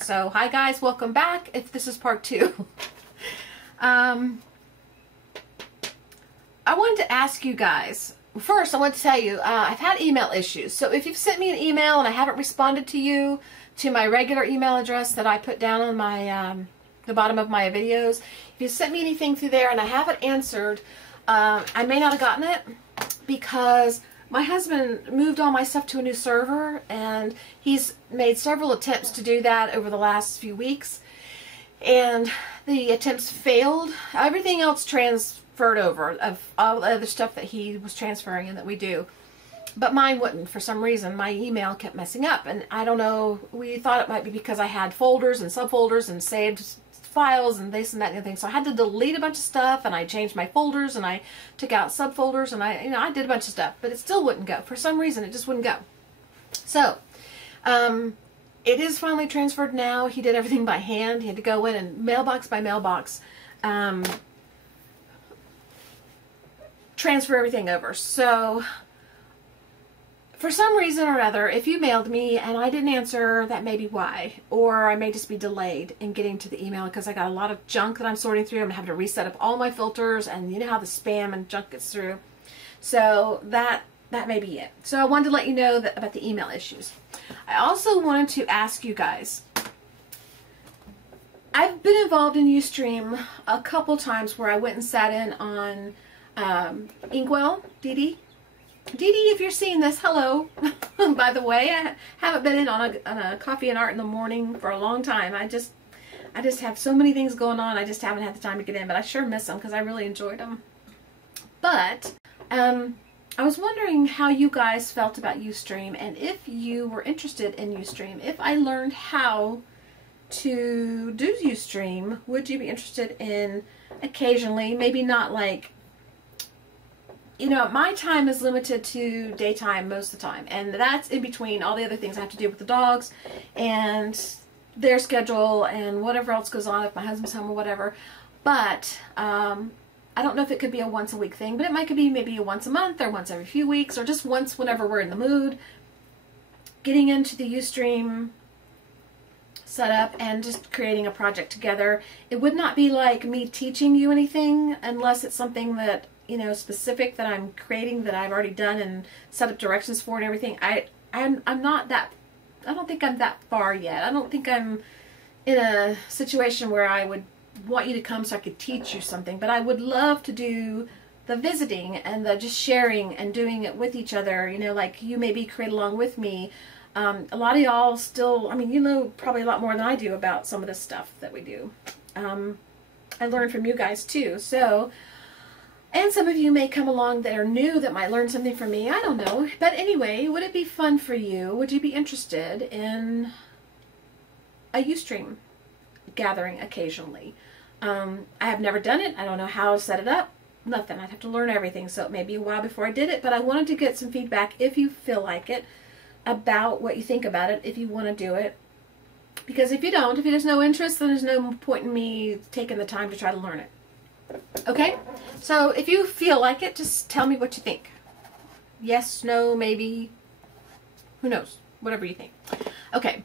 So, hi guys, welcome back. If this is part 2. I wanted to ask you guys, first I want to tell you, I've had email issues. So if you've sent me an email and I haven't responded to you, to my regular email address that I put down on my, the bottom of my videos, if you sent me anything through there and I haven't answered, I may not have gotten it because my husband moved all my stuff to a new server, and he's made several attempts to do that over the last few weeks, and the attempts failed. Everything else transferred over, of all the other stuff that he was transferring and that we do, but mine wouldn't. For some reason my email kept messing up, and I don't know, we thought it might be because I had folders and subfolders and saved files and this and that and the other thing. So I had to delete a bunch of stuff, and I changed my folders, and I took out subfolders, and I did a bunch of stuff, but it still wouldn't go. For some reason it just wouldn't go. So it is finally transferred now. He did everything by hand. He had to go in and mailbox by mailbox transfer everything over. So for some reason or other, if you mailed me and I didn't answer, that may be why. Or I may just be delayed in getting to the email because I got a lot of junk that I'm sorting through. I'm having to reset up all my filters, and you know how the spam and junk gets through. So that may be it. So I wanted to let you know that about the email issues. I also wanted to ask you guys, I've been involved in Ustream a couple times where I went and sat in on Inkwell, Dee Dee, if you're seeing this, hello. By the way, I haven't been in on a coffee and art in the morning for a long time. I just have so many things going on. I just haven't had the time to get in, but I sure miss them because I really enjoyed them. But I was wondering how you guys felt about Ustream, and if you were interested in Ustream. If I learned how to do Ustream, would you be interested in occasionally, maybe not like, you know, my time is limited to daytime most of the time, and that's in between all the other things I have to do with the dogs and their schedule and whatever else goes on if my husband's home or whatever. But I don't know if it could be a once a week thing, but it might be maybe a once a month or once every few weeks, or just once whenever we're in the mood. Getting into the Ustream setup and just creating a project together. It would not be like me teaching you anything unless it's something that, you know, specific that I'm creating, that I've already done and set up directions for and everything. I'm not that, I don't think I'm that far yet. I don't think I'm in a situation where I would want you to come so I could teach you something, but I would love to do the visiting and the just sharing and doing it with each other, you know, like you maybe create along with me. A lot of y'all still, I mean, you know probably a lot more than I do about some of this stuff that we do. I learned from you guys too, so. And some of you may come along that are new that might learn something from me. I don't know. But anyway, would it be fun for you? Would you be interested in a Ustream gathering occasionally? I have never done it. I don't know how to set it up. Nothing. I'd have to learn everything. So it may be a while before I did it. But I wanted to get some feedback, if you feel like it, about what you think about it, if you want to do it. Because if you don't, if there's no interest, then there's no point in me taking the time to try to learn it. Okay, so if you feel like it, just tell me what you think. Yes, no, maybe, who knows, whatever you think. Okay,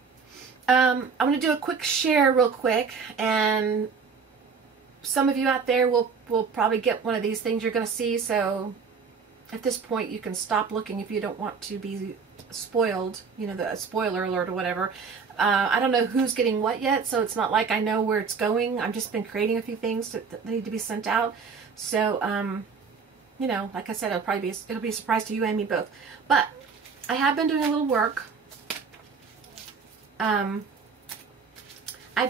I'm going to do a quick share real quick, and some of you out there will probably get one of these things you're going to see, so at this point you can stop looking if you don't want to be spoiled, you know, the spoiler alert or whatever. I don't know who's getting what yet, so it's not like I know where it's going. I've just been creating a few things that need to be sent out. So, you know, like I said, it'll be a surprise to you and me both. But I have been doing a little work. I've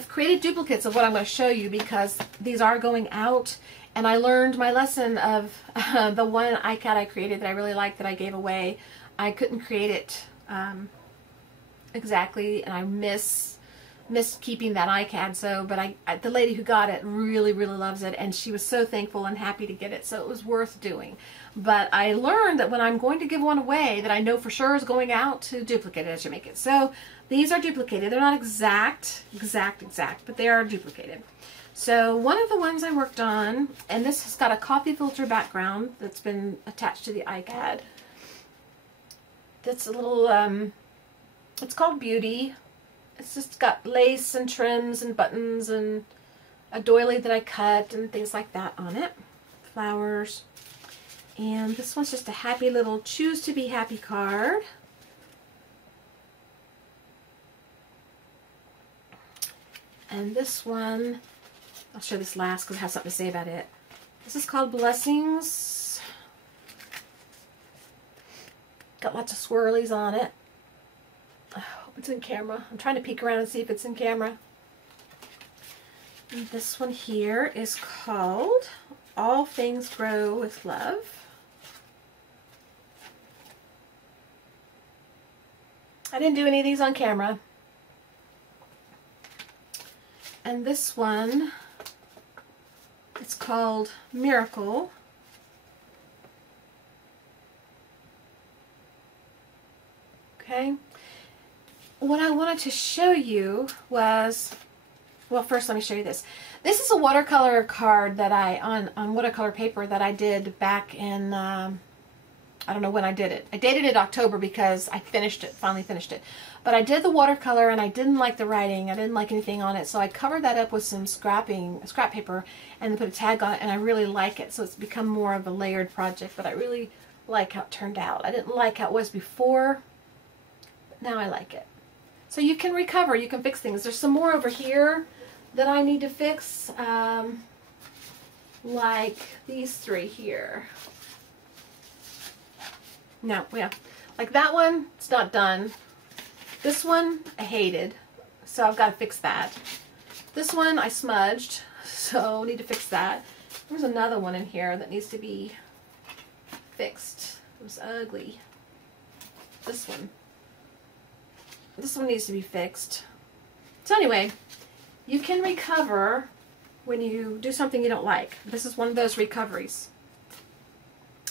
created duplicates of what I'm going to show you because these are going out, and I learned my lesson of the one iCat I created that I really liked that I gave away. I couldn't create it exactly, and I missed keeping that iCat. So, but the lady who got it really loves it, and she was so thankful and happy to get it, so it was worth doing. But I learned that when I'm going to give one away that I know for sure is going out, to duplicate it as you make it. So these are duplicated. They're not exact, but they are duplicated. So one of the ones I worked on, and this has got a coffee filter background that's been attached to the iCat. That's a little, it's called Beauty. It's just got lace and trims and buttons and a doily that I cut and things like that on it. Flowers. And this one's just a happy little choose to be happy card. And this one, I'll show this last because I have something to say about it. This is called Blessings. Got lots of swirlies on it. I hope it's in camera. I'm trying to peek around and see if it's in camera. And this one here is called All Things Grow with Love. I didn't do any of these on camera. And this one, it's called Miracle. Okay. What I wanted to show you was, well, first let me show you this. This is a watercolor card that on watercolor paper that I did back in, I don't know when I did it. I dated it October because I finished it, finally finished it. But I did the watercolor and I didn't like the writing. I didn't like anything on it. So I covered that up with some scrap paper and then put a tag on it, and I really like it. So it's become more of a layered project, but I really like how it turned out. I didn't like how it was before, but now I like it. So you can recover, you can fix things. There's some more over here that I need to fix, like these three here. No, yeah, like that one, it's not done. This one, I hated, so I've got to fix that. This one, I smudged, so need to fix that. There's another one in here that needs to be fixed. It was ugly. This one needs to be fixed. So anyway, you can recover when you do something you don't like. This is one of those recoveries.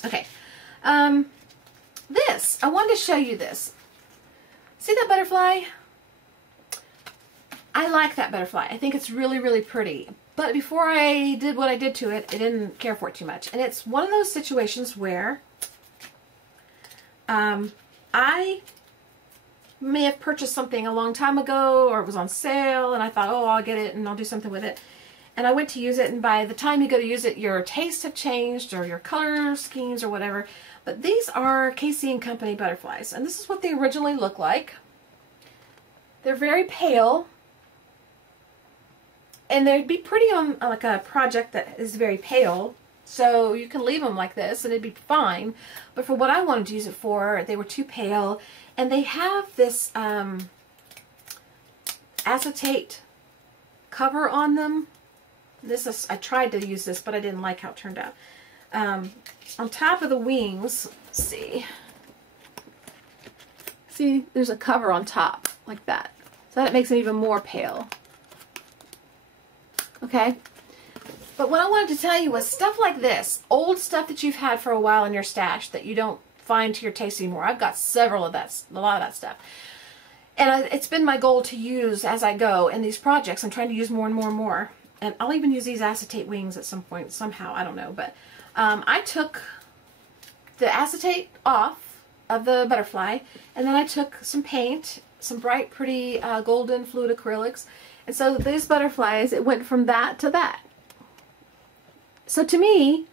Okay. This, I wanted to show you this. See that butterfly? I like that butterfly. I think it's really, really pretty. But before I did what I did to it, I didn't care for it too much. And it's one of those situations where I may have purchased something a long time ago, or it was on sale, and I thought, oh, I'll get it and I'll do something with it. And I went to use it, and by the time you go to use it, your tastes have changed, or your color schemes, or whatever. But these are K.C. & Company butterflies, and this is what they originally look like. They're very pale, and they'd be pretty on like a project that is very pale, so you can leave them like this, and it'd be fine. But for what I wanted to use it for, they were too pale, and they have this acetate cover on them. This is, I tried to use this, but I didn't like how it turned out. On top of the wings, let's see, there's a cover on top, like that. So that makes it even more pale. Okay? But what I wanted to tell you was stuff like this, old stuff that you've had for a while in your stash that you don't find to your taste anymore. I've got several of that, a lot of that stuff. And it's been my goal to use as I go in these projects. I'm trying to use more and more and more. And I'll even use these acetate wings at some point, somehow, I don't know. But I took the acetate off of the butterfly, and then I took some paint, some bright, pretty golden fluid acrylics. And so these butterflies, it went from that to that. So to me,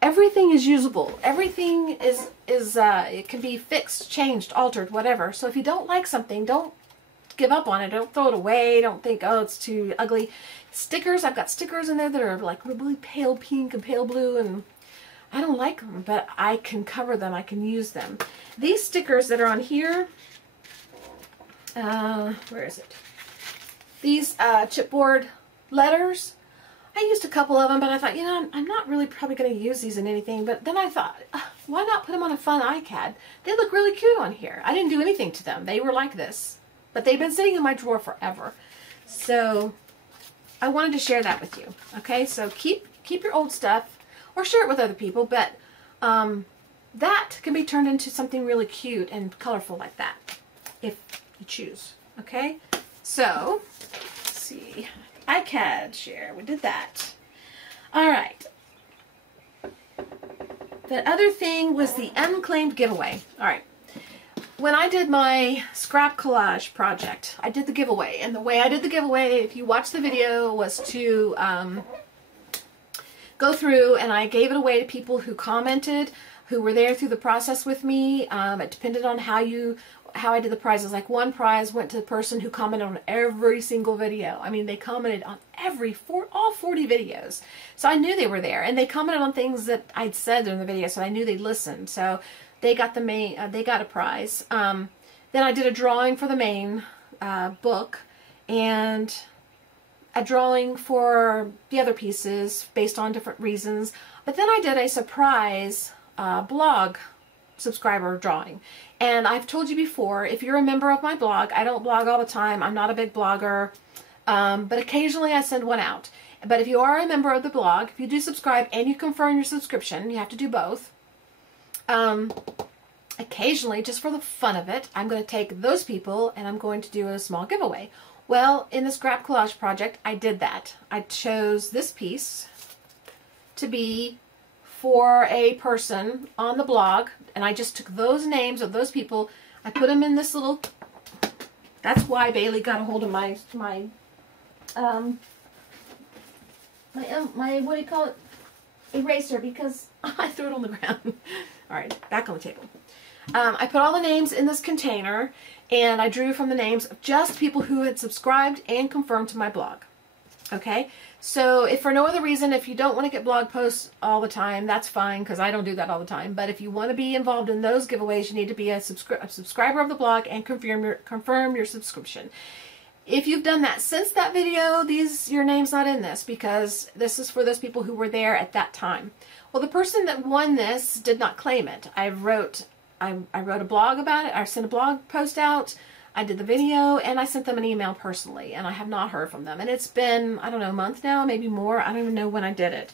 everything is usable. Everything is it can be fixed, changed, altered, whatever. So if you don't like something, don't give up on it. Don't throw it away. Don't think, oh, it's too ugly. Stickers, I've got stickers in there that are like really pale pink and pale blue, and I don't like them, but I can cover them. I can use them. These stickers that are on here, where is it? These chipboard letters, I used a couple of them, but I thought, you know, I'm not really probably going to use these in anything. But then I thought, why not put them on a fun iCad? They look really cute on here. I didn't do anything to them. They were like this. But they've been sitting in my drawer forever. So I wanted to share that with you. Okay, so keep your old stuff, or share it with other people. But that can be turned into something really cute and colorful like that, if you choose. Okay, so let's see. iCad share. We did that. All right. The other thing was the unclaimed giveaway. All right. when I did my scrap collage project, I did the giveaway. And the way I did the giveaway, if you watch the video, was to go through and I gave it away to people who commented, who were there through the process with me. It depended on how I did the prizes. Like one prize went to the person who commented on every single video. I mean, they commented on all 40 videos. So I knew they were there, and they commented on things that I'd said in the video, so I knew they listened. So they got they got a prize. Then I did a drawing for the main book, and a drawing for the other pieces based on different reasons. But then I did a surprise blog subscriber drawing. And I've told you before, if you're a member of my blog, I don't blog all the time. I'm not a big blogger, but occasionally I send one out. But if you are a member of the blog, if you do subscribe and you confirm your subscription, you have to do both. Occasionally, just for the fun of it, I'm going to take those people and I'm going to do a small giveaway. Well, in the scrap collage project, I did that. I chose this piece to be for a person on the blog, and I just took those names of those people. I put them in this little, that's why Bailey got a hold of my what do you call it, eraser, because I threw it on the ground. All right, back on the table. I put all the names in this container, and I drew from the names of just people who had subscribed and confirmed to my blog. Okay, so if for no other reason, if you don't want to get blog posts all the time, that's fine, because I don't do that all the time. But if you want to be involved in those giveaways, you need to be a subscriber of the blog and confirm your subscription. If you've done that since that video, your name's not in this, because this is for those people who were there at that time. Well, the person that won this did not claim it. I wrote a blog about it. I sent a blog post out. I did the video, and I sent them an email personally, and I have not heard from them. And it's been, I don't know, a month now, maybe more. I don't even know when I did it.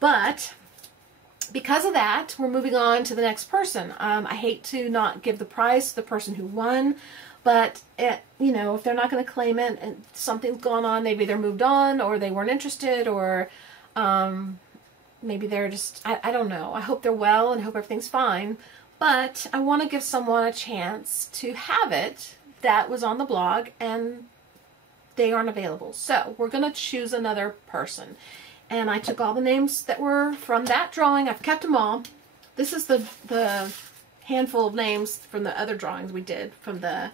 But because of that, we're moving on to the next person. I hate to not give the prize to the person who won, but you know, if they're not going to claim it and something's gone on, maybe they're moved on, or they weren't interested, or maybe they're just, I don't know. I hope they're well and hope everything's fine. But I want to give someone a chance to have it that was on the blog and they aren't available. So we're going to choose another person. And I took all the names that were from that drawing. I've kept them all. This is the handful of names from the other drawings we did from the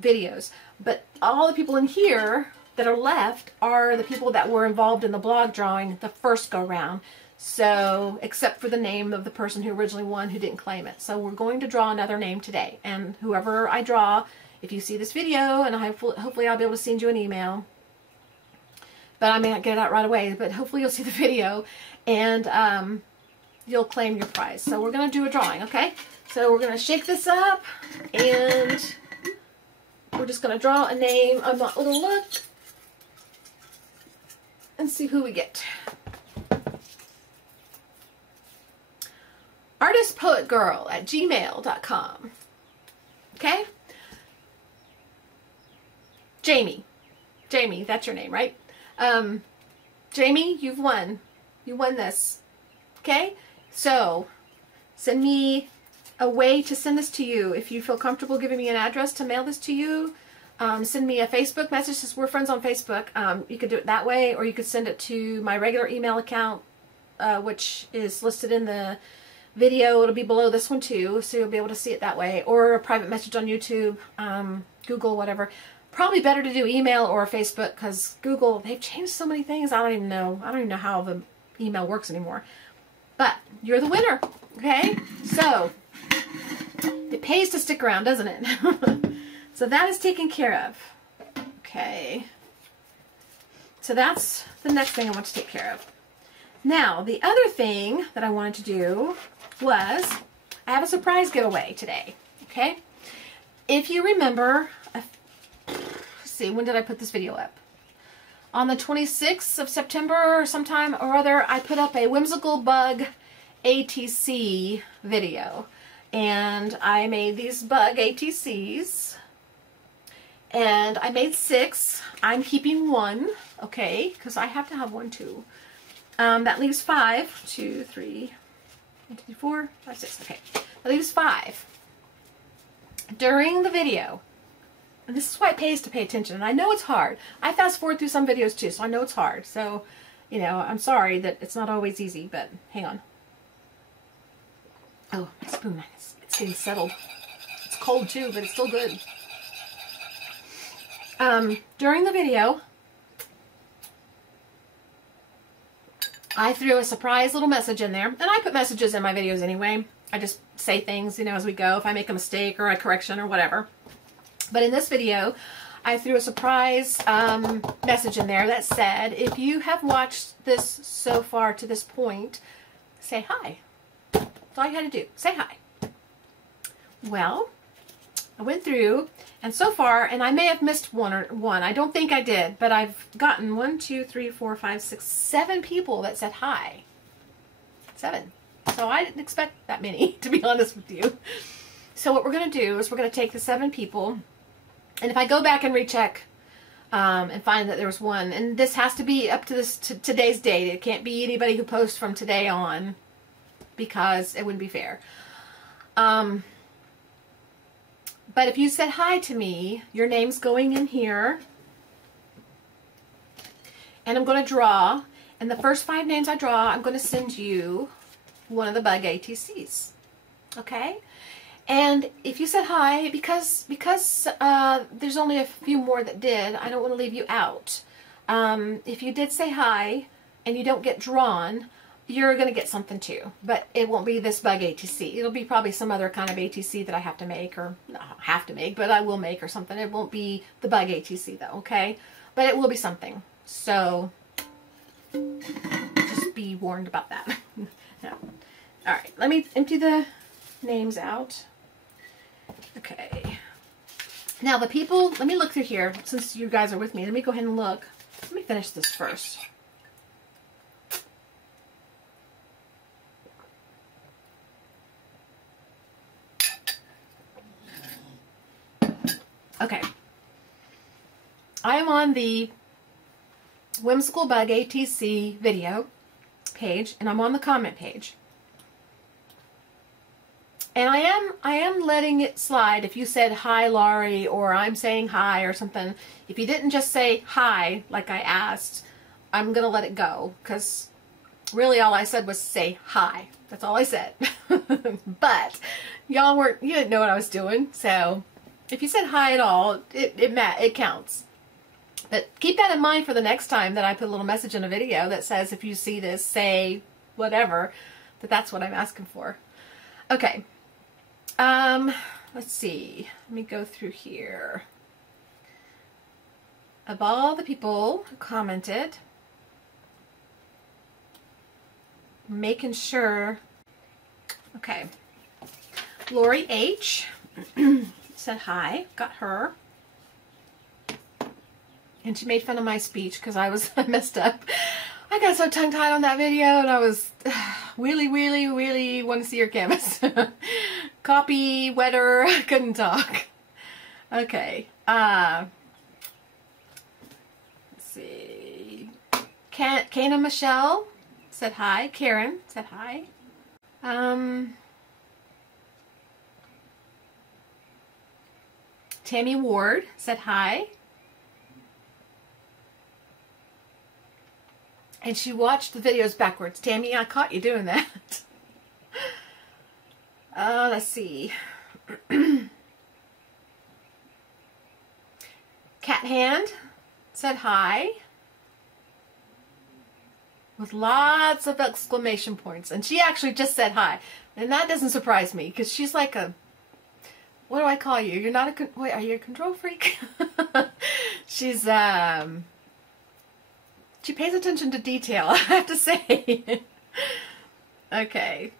videos. But all the people in here that are left are the people that were involved in the blog drawing the first go round. So, except for the name of the person who originally won who didn't claim it. So we're going to draw another name today. And whoever I draw, if you see this video, and hopefully I'll be able to send you an email. But I may not get it out right away, but hopefully you'll see the video and you'll claim your prize. So we're going to do a drawing, okay? So we're going to shake this up and we're just going to draw a name. I'm not going to look and see who we get. artistpoetgirl@gmail.com. Okay? Jamie, that's your name, right? Jamie, you've won. You won this. Okay? So, send me a way to send this to you. If you feel comfortable giving me an address to mail this to you, send me a Facebook message, since we're friends on Facebook. You could do it that way, or you could send it to my regular email account, which is listed in the video. It'll be below this one too, so you'll be able to see it that way, or a private message on YouTube, Google, whatever. Probably better to do email or Facebook, because Google, they've changed so many things. I don't even know how the email works anymore. But you're the winner, okay? So it pays to stick around, doesn't it? So that is taken care of. Okay. So that's the next thing I want to take care of. Now, the other thing that I wanted to do was, I have a surprise giveaway today, okay? If you remember, let's see, when did I put this video up? On the 26th of September or sometime or other, I put up a Whimsical Bug ATC video. And I made these bug ATCs. And I made 6. I'm keeping 1, okay? Because I have to have 1 too. That leaves 5. 2, 3, 1, 2, 3, 4, 5, 6. Okay. That leaves 5. during the video, and this is why it pays to pay attention, and I know it's hard. I fast forward through some videos too, so I know it's hard. So, you know, I'm sorry that it's not always easy, but hang on. Oh, my spoon, it's getting settled. It's cold too, but it's still good. During the video, I threw a surprise little message in there, and I put messages in my videos anyway. I just say things, you know, as we go, if I make a mistake or a correction or whatever. But in this video, I threw a surprise message in there that said, if you have watched this so far to this point, say hi. That's all you had to do. Say hi. Well, I went through, and so far, and I may have missed one. I don't think I did, but I've gotten 1, 2, 3, 4, 5, 6, 7 people that said hi. 7. So I didn't expect that many, to be honest with you. So what we're going to do is we're going to take the 7 people, and if I go back and recheck and find that there was one, and this has to be up to today's date. It can't be anybody who posts from today on, because it wouldn't be fair. But if you said hi to me, your name's going in here. And I'm going to draw. And the first 5 names I draw, I'm going to send you one of the bug ATCs. Okay? And if you said hi, because there's only a few more that did, I don't want to leave you out. If you did say hi and you don't get drawn, you're going to get something too, but it won't be this bug ATC. It'll be probably some other kind of ATC that I have to make, or not have to make, but I will make or something. It won't be the bug ATC though, okay? But it will be something. So just be warned about that. No. All right, let me empty the names out. Okay. Now the people, let me look through here since you guys are with me. Let me go ahead and look. Let me finish this first. Okay, I am on the Whimsical Bug ATC video page, and I'm on the comment page. And I am letting it slide if you said hi Laurie, or I'm saying hi or something. If you didn't just say hi like I asked, I'm gonna let it go, because really all I said was say hi. That's all I said. But you didn't know what I was doing, so if you said hi at all, it counts. But keep that in mind for the next time that I put a little message in a video that says, if you see this, say whatever, that's what I'm asking for. Okay. Let's see. Let me go through here. Of all the people who commented, making sure. Okay. Laurie H. said hi, got her. And she made fun of my speech because I messed up. I got so tongue-tied on that video, and I was really want to see your canvas. Copy, wetter, couldn't talk. Okay. Let's see. Kana Michelle said hi. Karen said hi. Tammy Ward said hi. And she watched the videos backwards. Tammy, I caught you doing that. Let's see. Cat Hand said hi. With lots of exclamation points. And she actually just said hi. And that doesn't surprise me, because she's like a... What do I call you? You're not a... Wait, are you a control freak? She's, she pays attention to detail, I have to say. Okay.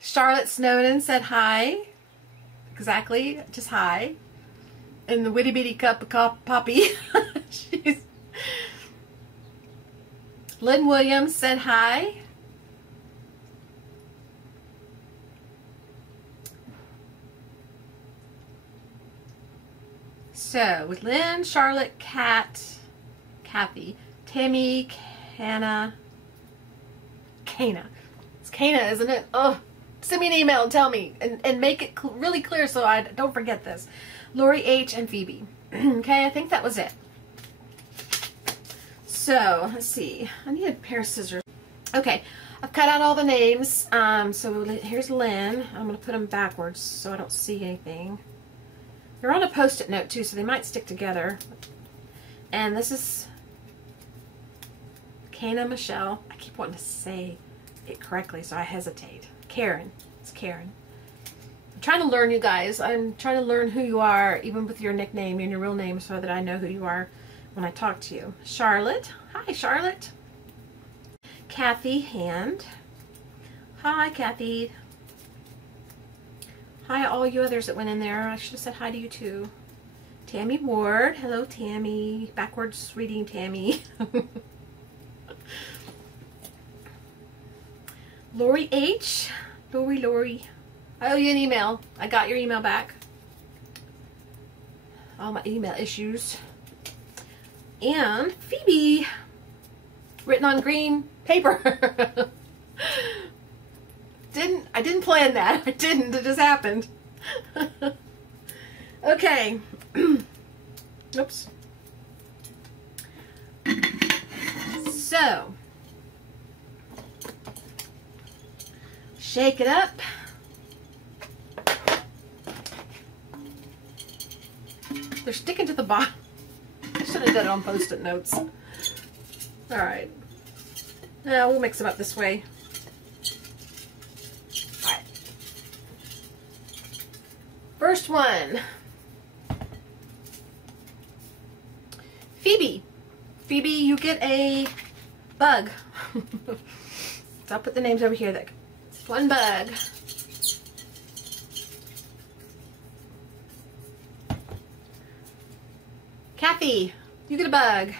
Charlotte Snowden said hi. Exactly, just hi. In the witty bitty cup of poppy. She's... Lynn Williams said hi. So, with Lynn, Charlotte, Kat, Kathy, Tammy, Kana. It's Kana, isn't it? Oh, Send me an email and tell me, and make it really clear so I don't forget this. Laurie H. and Phoebe. Okay, I think that was it. So, let's see. I need a pair of scissors. Okay, I've cut out all the names. So here's Lynn. I'm going to put them backwards so I don't see anything. They're on a post-it note too, so they might stick together. And this is Kana Michelle. I keep wanting to say it correctly, so I hesitate. Karen. It's Karen. I'm trying to learn, you guys. I'm trying to learn who you are, even with your nickname and your real name, so that I know who you are when I talk to you. Charlotte. Hi, Charlotte. Kathy Hand. Hi, Kathy. Hi, all you others that went in there. I should have said hi to you too. Tammy Ward. Hello, Tammy. Backwards reading Tammy. Laurie H. Laurie. I owe you an email. I got your email back. All my email issues. And Phoebe. Written on green paper. I didn't plan that. I didn't. It just happened. Okay. Oops. So, shake it up. They're sticking to the bottom. I should have done it on post-it notes. All right. Now we'll mix them up this way. First one, Phoebe. Phoebe, you get a bug. So I'll put the names over here. That's one bug. Kathy, you get a bug.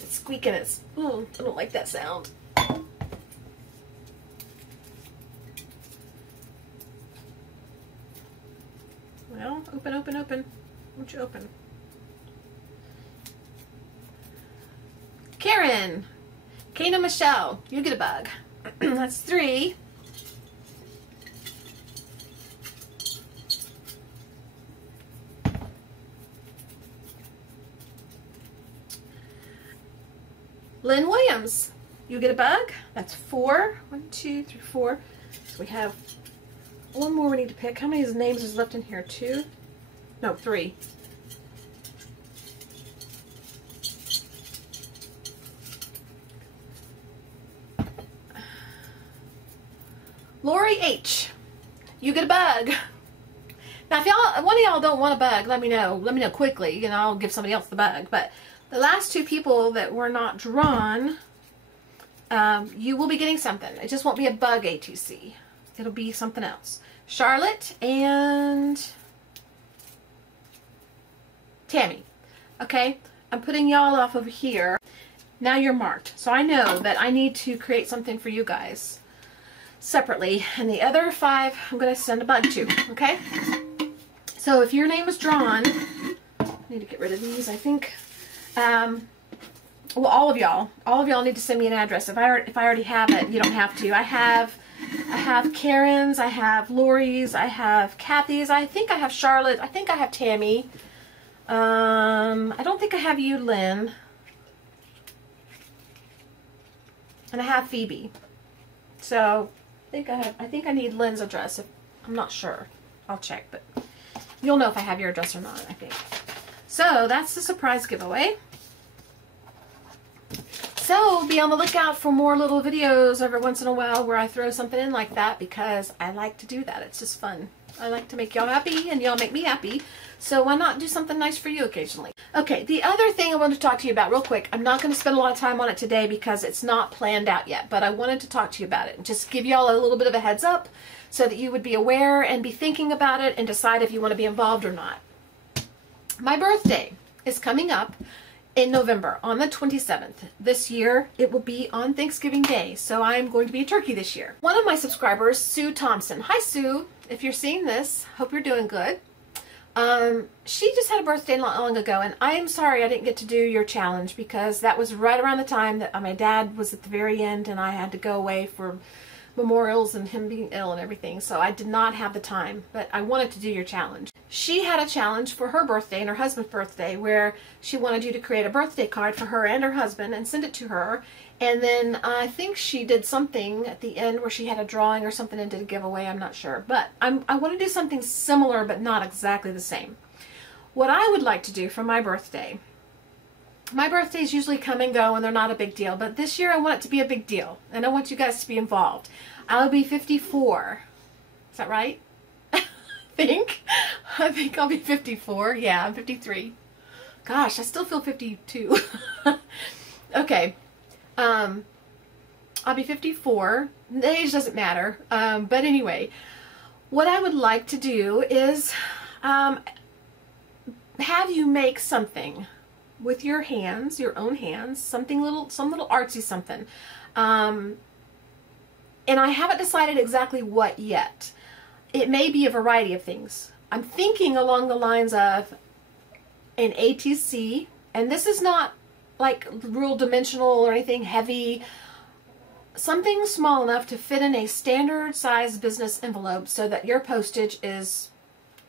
It's squeaking. I don't like that sound. Well, open. Won't you open? Karen. Kana Michelle. You get a bug. That's 3. Lynn Williams. You get a bug. That's 4. 1, 2, 3, 4. So we have one more we need to pick. How many names is left in here? 2? No, 3. Laurie H. You get a bug. Now, if one of y'all don't want a bug, let me know. Let me know quickly, and I'll give somebody else the bug. But the last 2 people that were not drawn, you will be getting something. It just won't be a bug ATC. It'll be something else. Charlotte and Tammy. Okay, I'm putting y'all off over here. Now you're marked. So I know that I need to create something for you guys separately. And the other 5, I'm going to send a bug to. Okay? So if your name was drawn, I need to get rid of these, I think. Well, all of y'all need to send me an address. If I already have it, you don't have to. I have Karen's, I have Laurie's, I have Kathy's, I think I have Charlotte, I think I have Tammy. I don't think I have you, Lynn. And I have Phoebe. So I think I need Lynn's address. I'm not sure. I'll check, but you'll know if I have your address or not, I think. So that's the surprise giveaway. So be on the lookout for more little videos every once in a while where I throw something in like that, because I like to do that. It's just fun. I like to make y'all happy and y'all make me happy. So why not do something nice for you occasionally? Okay, the other thing I wanted to talk to you about real quick. I'm not going to spend a lot of time on it today because it's not planned out yet, but I wanted to talk to you about it and just give y'all a little bit of a heads up so that you would be aware and be thinking about it and decide if you want to be involved or not. My birthday is coming up in November on the 27th. This year it will be on Thanksgiving Day, so I'm going to be a turkey this year. One of my subscribers, Sue Thompson. Hi Sue, if you're seeing this, hope you're doing good. She just had a birthday not long ago, and I'm sorry I didn't get to do your challenge because that was right around the time that my dad was at the very end and I had to go away for memorials and him being ill and everything, so I did not have the time, but I wanted to do your challenge. She had a challenge for her birthday and her husband's birthday where she wanted you to create a birthday card for her and her husband and send it to her, and then I think she did something at the end where she had a drawing or something and did a giveaway, I'm not sure, but I want to do something similar but not exactly the same. What I would like to do for my birthday, my birthdays usually come and go and they're not a big deal, but this year I want it to be a big deal and I want you guys to be involved. I'll be 54. Is that right? I think I'll be 54. Yeah, I'm 53. Gosh, I still feel 52. Okay. I'll be 54. The age doesn't matter. But anyway, what I would like to do is have you make something with your hands, your own hands, some little artsy something. And I haven't decided exactly what yet. It may be a variety of things. I'm thinking along the lines of an ATC, and this is not like real dimensional or anything heavy. Something small enough to fit in a standard size business envelope so that your postage is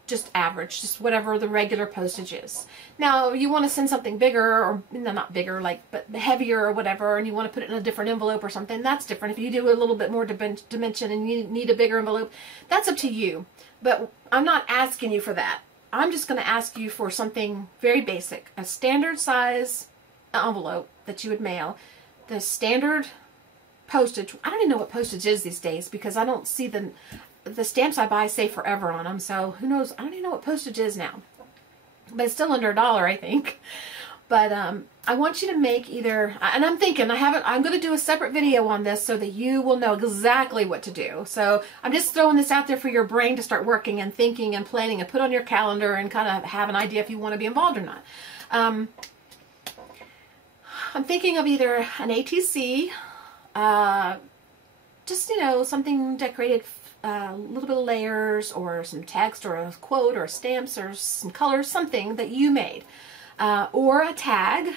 just average, just whatever the regular postage is. Now, you want to send something bigger, or no, not bigger, like, but heavier or whatever, and you want to put it in a different envelope or something, that's different. If you do a little bit more dimension and you need a bigger envelope, that's up to you. But I'm not asking you for that. I'm just going to ask you for something very basic, a standard size envelope that you would mail, the standard postage. I don't even know what postage is these days because I don't see the stamps I buy say forever on them, so who knows? I don't even know what postage is now, but it's still under $1, I think. But I want you to make either, and I'm thinking I'm going to do a separate video on this so that you will know exactly what to do. So I'm just throwing this out there for your brain to start working and thinking and planning and put on your calendar and kind of have an idea if you want to be involved or not. I'm thinking of either an ATC, just, you know, something decorated, a little bit of layers or some text or a quote or stamps or some colors, something that you made, or a tag,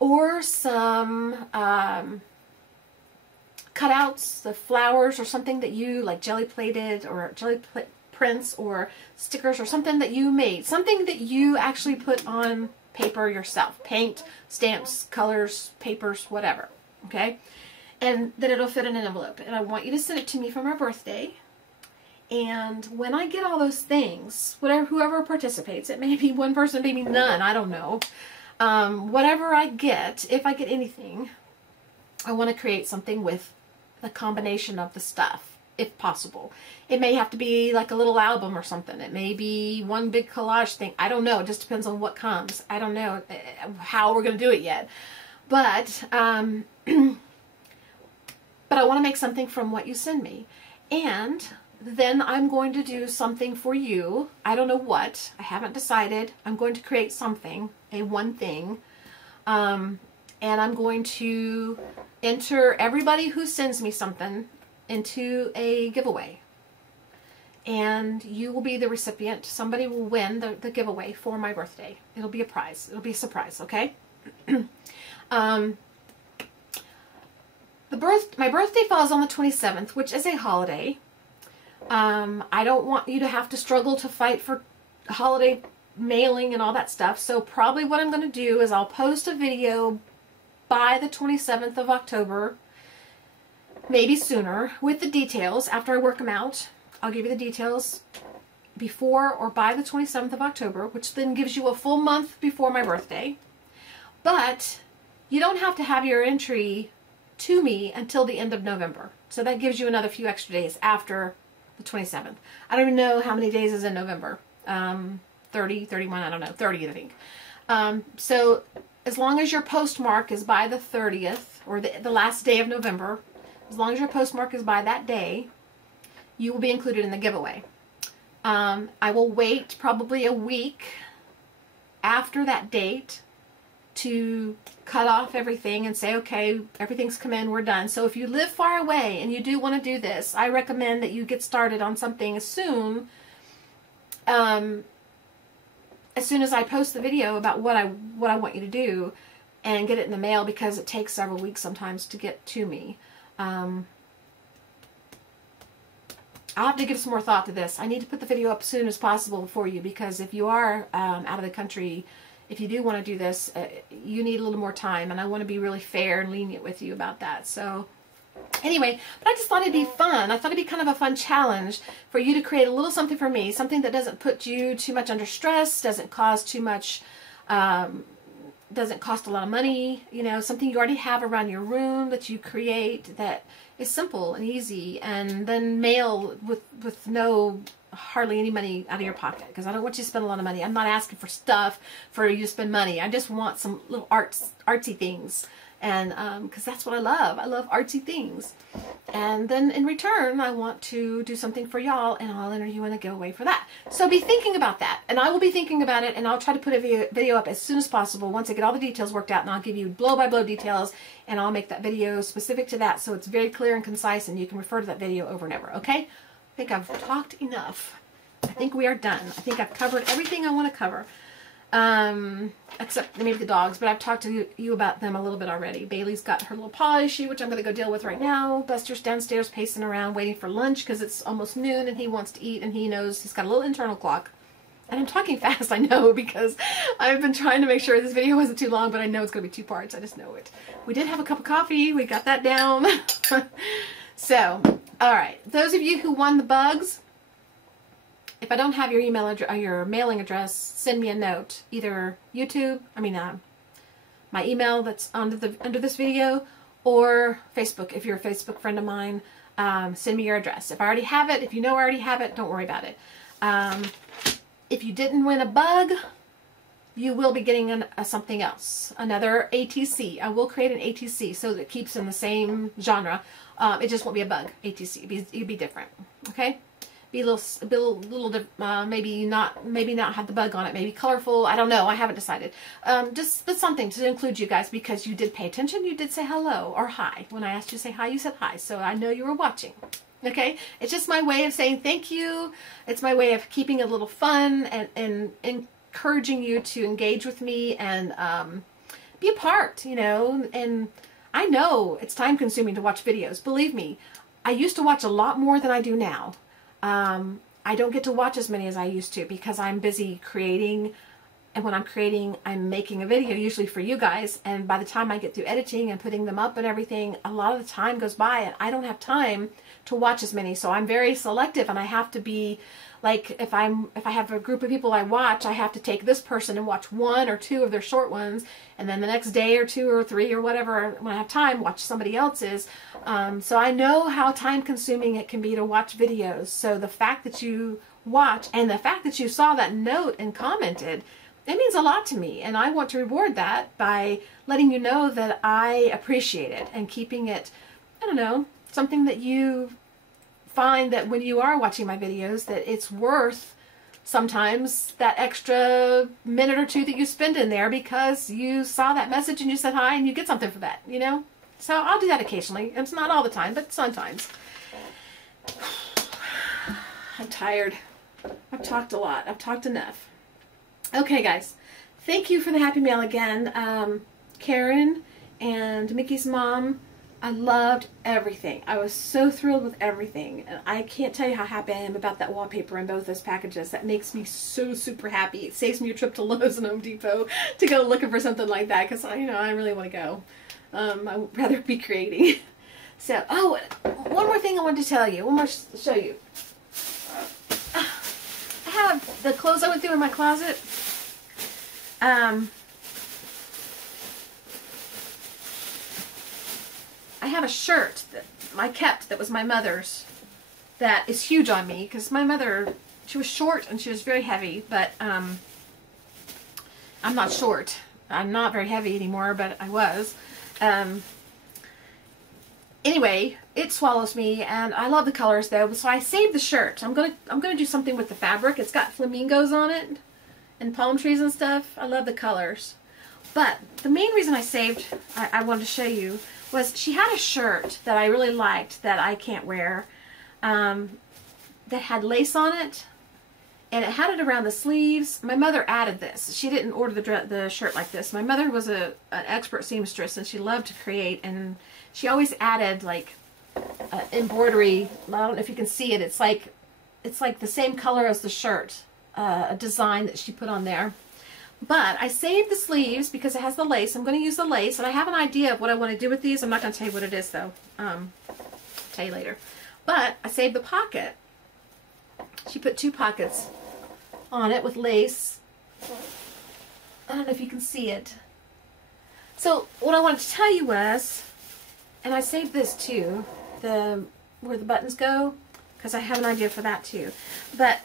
or some cutouts, the flowers or something that you like, jelly plated or prints or stickers or something that you made, something that you actually put on paper yourself, paint, stamps, colors, papers, whatever, okay? And that it'll fit in an envelope. And I want you to send it to me for my birthday. And when I get all those things, whoever participates, it may be one person, maybe none, I don't know. Whatever I get, if I get anything, I want to create something with a combination of the stuff, if possible. It may have to be like a little album or something. It may be one big collage thing. I don't know. It just depends on what comes. I don't know how we're going to do it yet. But but I want to make something from what you send me. And then I'm going to do something for you. I don't know what. I haven't decided. I'm going to create something, one thing. And I'm going to enter everybody who sends me something into a giveaway. And you will be the recipient. Somebody will win the giveaway for my birthday. It'll be a prize. It'll be a surprise, okay? My birthday falls on the 27th, which is a holiday. I don't want you to have to struggle to fight for holiday mailing and all that stuff. So probably what I'm going to do is I'll post a video by the 27th of October, maybe sooner, with the details after I work them out. I'll give you the details before or by the 27th of October, which then gives you a full month before my birthday. But you don't have to have your entry to me until the end of November. So that gives you another few extra days after the 27th. I don't even know how many days is in November. 30, 31, I don't know. 30, I think. So as long as your postmark is by the 30th, or the last day of November, as long as your postmark is by that day, you will be included in the giveaway. I will wait probably a week after that date to cut off everything and say, okay, everything's come in, we're done. So if you live far away and you do want to do this, I recommend that you get started on something soon, as soon as I post the video about what I want you to do and get it in the mail, because it takes several weeks sometimes to get to me. I'll have to give some more thought to this. I need to put the video up as soon as possible for you, because if you are out of the country, if you do want to do this, you need a little more time, and I want to be really fair and lenient with you about that. So anyway, but I just thought it'd be fun. I thought it'd be kind of a fun challenge for you to create a little something for me, something that doesn't put you too much under stress, doesn't cause too much, doesn't cost a lot of money, you know, something you already have around your room that you create that is simple and easy, and then mail with no hardly any money out of your pocket, because I don't want you to spend a lot of money. I'm not asking for stuff for you to spend money. I just want some little artsy things, and because that's what I love. I love artsy things. And then in return, I want to do something for y'all, and I'll enter you in a giveaway for that. So be thinking about that, and I will be thinking about it, and I'll try to put a video up as soon as possible once I get all the details worked out, and I'll give you blow-by-blow details, and I'll make that video specific to that so it's very clear and concise, and you can refer to that video over and over, okay? I think I've talked enough. I think we are done. I think I've covered everything I want to cover. Except maybe the dogs, but I've talked to you about them a little bit already. Bailey's got her little paw issue, which I'm going to go deal with right now. Buster's downstairs pacing around waiting for lunch because it's almost noon and he wants to eat, and he knows he's got a little internal clock. And I'm talking fast, I know, because I've been trying to make sure this video wasn't too long, but I know it's going to be 2 parts. I just know it. We did have a cup of coffee. We got that down. So, all right. Those of you who won the bugs, if I don't have your email address or your mailing address, send me a note. Either YouTube, my email that's under this video, or Facebook. If you're a Facebook friend of mine, send me your address. If I already have it, if you know I already have it, don't worry about it. If you didn't win a bug, you will be getting something else, another ATC. I will create an ATC so that it keeps in the same genre. It just won't be a bug ATC. It'd be different. Okay. Be a little maybe not have the bug on it, maybe colorful, I don't know, I haven't decided. Just something to include you guys, because you did pay attention, you did say hello or hi. When I asked you to say hi, you said hi, so I know you were watching. Okay, it's just my way of saying thank you. It's my way of keeping it a little fun and encouraging you to engage with me and be a part, you know. And I know it's time consuming to watch videos, believe me. I used to watch a lot more than I do now. I don't get to watch as many as I used to because I'm busy creating, and when I'm creating, I'm making a video usually for you guys, and by the time I get through editing and putting them up and everything, a lot of the time goes by and I don't have time to watch as many. So I'm very selective, and I have to be like, if I have a group of people I watch, I have to take this person and watch 1 or 2 of their short ones, and then the next day or 2 or 3 or whatever, when I have time, watch somebody else's. So I know how time consuming it can be to watch videos. So the fact that you watch, and the fact that you saw that note and commented, it means a lot to me, and I want to reward that by letting you know that I appreciate it and keeping it, I don't know, something that you find that when you are watching my videos, that it's worth sometimes that extra minute or 2 that you spend in there because you saw that message and you said hi and you get something for that, you know? So I'll do that occasionally. It's not all the time, but sometimes. I'm tired. I've talked a lot. I've talked enough. Okay, guys. Thank you for the Happy Mail again. Karen and Mickey's mom, I loved everything. I was so thrilled with everything. And I can't tell you how happy I am about that wallpaper in both those packages. That makes me so super happy. It saves me a trip to Lowe's and Home Depot to go looking for something like that because, you know, I really want to go. I would rather be creating. So, oh, one more thing I wanted to tell you. One more to show you. I have the clothes I went through in my closet. I have a shirt that I kept that was my mother's that is huge on me because my mother, she was short and she was very heavy, but I'm not short. I'm not very heavy anymore, but I was. Anyway, it swallows me, and I love the colors though, so I saved the shirt. I'm gonna do something with the fabric. It's got flamingos on it and palm trees and stuff. I love the colors. But the main reason I wanted to show you was she had a shirt that I really liked that I can't wear, that had lace on it, and it had it around the sleeves. My mother added this. She didn't order the shirt like this. My mother was an expert seamstress, and she loved to create, and she always added like embroidery. I don't know if you can see it. It's like the same color as the shirt, a design that she put on there. But I saved the sleeves because it has the lace. I'm going to use the lace, and I have an idea of what I want to do with these. I'm not going to tell you what it is, though. I'll tell you later. But I saved the pocket. She put 2 pockets on it with lace. I don't know if you can see it. So what I wanted to tell you was, and I saved this too, where the buttons go, because I have an idea for that too. But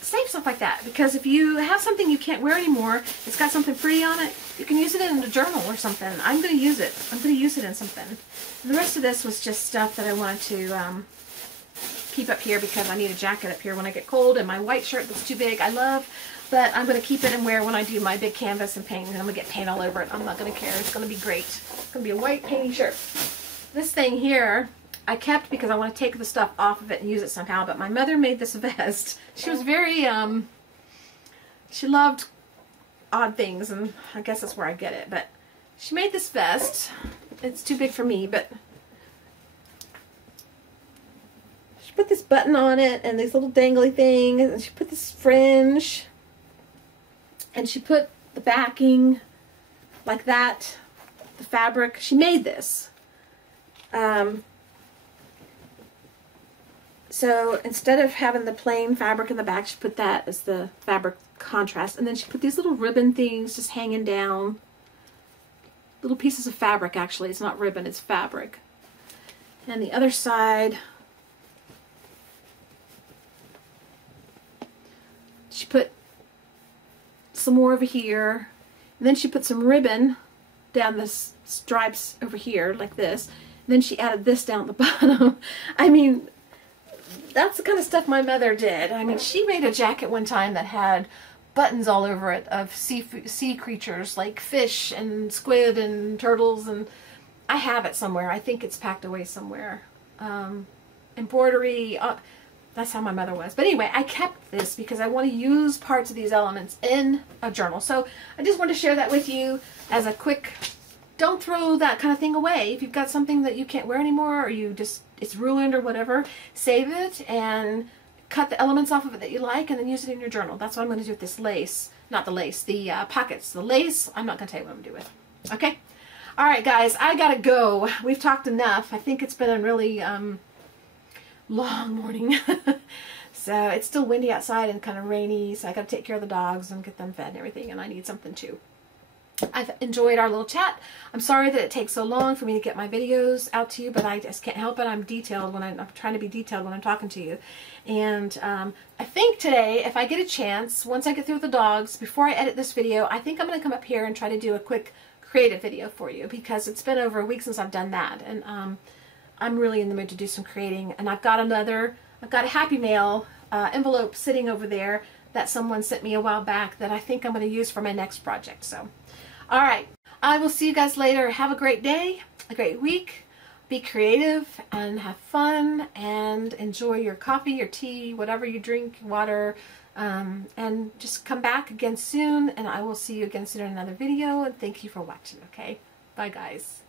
save stuff like that, because if you have something you can't wear anymore, it's got something pretty on it, you can use it in a journal or something. I'm going to use it. I'm going to use it in something. And the rest of this was just stuff that I wanted to keep up here because I need a jacket up here when I get cold, and my white shirt that's too big I love, but I'm going to keep it and wear when I do my big canvas and paint, and I'm going to get paint all over it. I'm not going to care. It's going to be great. It's going to be a white painty shirt. This thing here I kept because I want to take the stuff off of it and use it somehow, but my mother made this vest. She was very, she loved odd things, and I guess that's where I get it, but she made this vest. It's too big for me, but she put this button on it and these little dangly things, and she put this fringe, and she put the backing like that, the fabric. She made this. So instead of having the plain fabric in the back, she put that as the fabric contrast. And then she put these little ribbon things just hanging down. Little pieces of fabric, actually. It's not ribbon, it's fabric. And the other side, she put some more over here. And then she put some ribbon down the stripes over here, like this. And then she added this down at the bottom. I mean, that's the kind of stuff my mother did. I mean, she made a jacket one time that had buttons all over it of sea creatures like fish and squid and turtles, and I have it somewhere. I think it's packed away somewhere. Embroidery, that's how my mother was. But anyway, I kept this because I want to use parts of these elements in a journal. So I just want to share that with you as a quick, don't throw that kind of thing away. If you've got something that you can't wear anymore, or you just, it's ruined or whatever, save it and cut the elements off of it that you like, and then use it in your journal. That's what I'm going to do with this lace. Not the lace, the pockets. The lace, I'm not going to tell you what I'm going to do with. Okay? All right, guys, I got to go. We've talked enough. I think it's been a really long morning. So it's still windy outside and kind of rainy, so I got to take care of the dogs and get them fed and everything, and I need something too. I've enjoyed our little chat. I'm sorry that it takes so long for me to get my videos out to you, but I just can't help it. I'm detailed when I'm trying to be detailed when I'm talking to you. And I think today, if I get a chance, once I get through with the dogs, before I edit this video, I think I'm going to come up here and try to do a quick creative video for you, because it's been over a week since I've done that. And I'm really in the mood to do some creating. And I've got a Happy Mail envelope sitting over there that someone sent me a while back that I think I'm going to use for my next project. So, all right. I will see you guys later. Have a great day, a great week. Be creative and have fun and enjoy your coffee, your tea, whatever you drink, water. And just come back again soon, and I will see you again soon in another video. And thank you for watching, okay? Bye, guys.